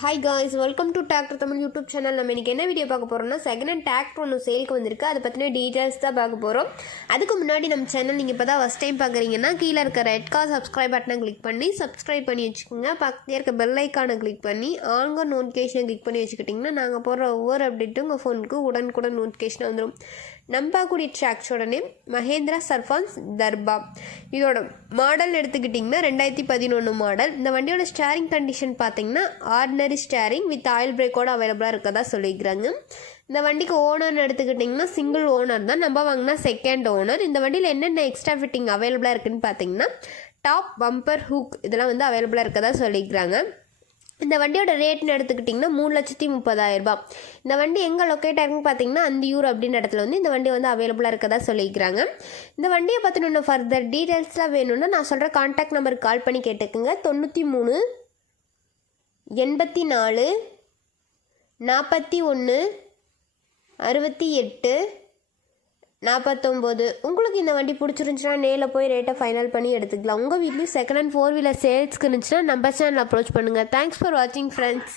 Hi guys welcome to tractor Tamil YouTube channel நம்ம இன்னைக்கு என்ன வீடியோ பார்க்க போகிறோம்னா செகண்ட் ஹேண்ட் டிராக்டர் ஒன்று சேலுக்கு வந்திருக்கு. அதை பற்றின டீட்டெயில்ஸ் தான் பார்க்க போகிறோம் அதுக்கு முன்னாடி நம்ம சேனல் நீங்கள் இப்போ தான் ஃபஸ்ட் டைம் பார்க்குறீங்கன்னா கீழே இருக்க ரெட் கார் சப்ஸ்கிரைப் பட்டனை கிளிக் பண்ணி சப்ஸ்கிரைப் பண்ணி வச்சுக்கோங்க. பக்கத்தில் இருக்க பெல் ஐக்கானை கிளிக் பண்ணி ஆங்க நோட்டிஃபிகேஷனை கிளிக் பண்ணி வச்சுக்கிட்டிங்கன்னா நாங்கள் போடுற ஒவ்வொரு அப்டேட்டும் உங்கள் ஃபோனுக்கு உடனுக்குடன் நோட்டிஃபிகேஷன் வந்துடும் நம்பாக்குடி ட்ராக்ஸோட நேம் மகேந்திரா சர்ஃபான்ஸ் தர்பா. இதோட மாடல் எடுத்துக்கிட்டிங்கன்னா ரெண்டாயிரத்தி பதினொன்று மாடல் இந்த வண்டியோட ஸ்டேரிங் கண்டிஷன் பார்த்தீங்கன்னா ஆர்டினரி ஸ்டேரிங் வித் ஆயில் பிரேக்கோட அவைலபிளாக இருக்கதா சொல்லியிருக்கிறாங்க. இந்த வண்டிக்கு ஓனர்னு எடுத்துக்கிட்டிங்கன்னா சிங்கிள் ஓனர் தான். நம்ம வாங்கினா செகண்ட் ஓனர் இந்த வண்டியில் என்னென்ன எக்ஸ்ட்ரா ஃபிட்டிங் அவைலபிளாக இருக்குன்னு பார்த்தீங்கன்னா டாப் பம்பர் ஹூக் இதெல்லாம் வந்து அவைலபிளாக இருக்கதா சொல்லியிருக்கிறாங்க. இந்த வண்டியோட ரேட்னு எடுத்துக்கிட்டிங்கன்னா மூணு லட்சத்தி முப்பதாயிரம் இந்த வண்டி எங்கே லொக்கேட் ஆகுன்னு பார்த்தீங்கன்னா அந்தியூர் அப்படின்ற இடத்துல வந்து இந்த வண்டி வந்து அவைலபிளாக இருக்கதா சொல்லிக்கிறாங்க இந்த வண்டியை பற்றின ஃபர்தர் டீட்டெயில்ஸ்லாம் வேணும்னா நான் சொல்கிற காண்டாக்ட் நம்பருக்கு கால் பண்ணி கேட்டுக்குங்க. தொண்ணூற்றி மூணு எண்பத்தி நாலு நாற்பத்தி ஒன்று அறுபத்தி எட்டு நாற்பத்தொம்போது உங்களுக்கு இந்த வண்டி பிடிச்சிருந்துச்சுன்னா நேரில் போய் ரேட்டை ஃபைனல் பண்ணி எடுத்துக்கலாம். உங்கள் வீட்லேயும் செகண்ட் ஹேண்ட் ஃபோர் வீலர் சேல்ஸ்க்கு இருந்துச்சுன்னா நம்ம சேனல் அப்ரோச் பண்ணுங்கள் தேங்க்ஸ் ஃபார் வாட்சிங் ஃப்ரெண்ட்ஸ்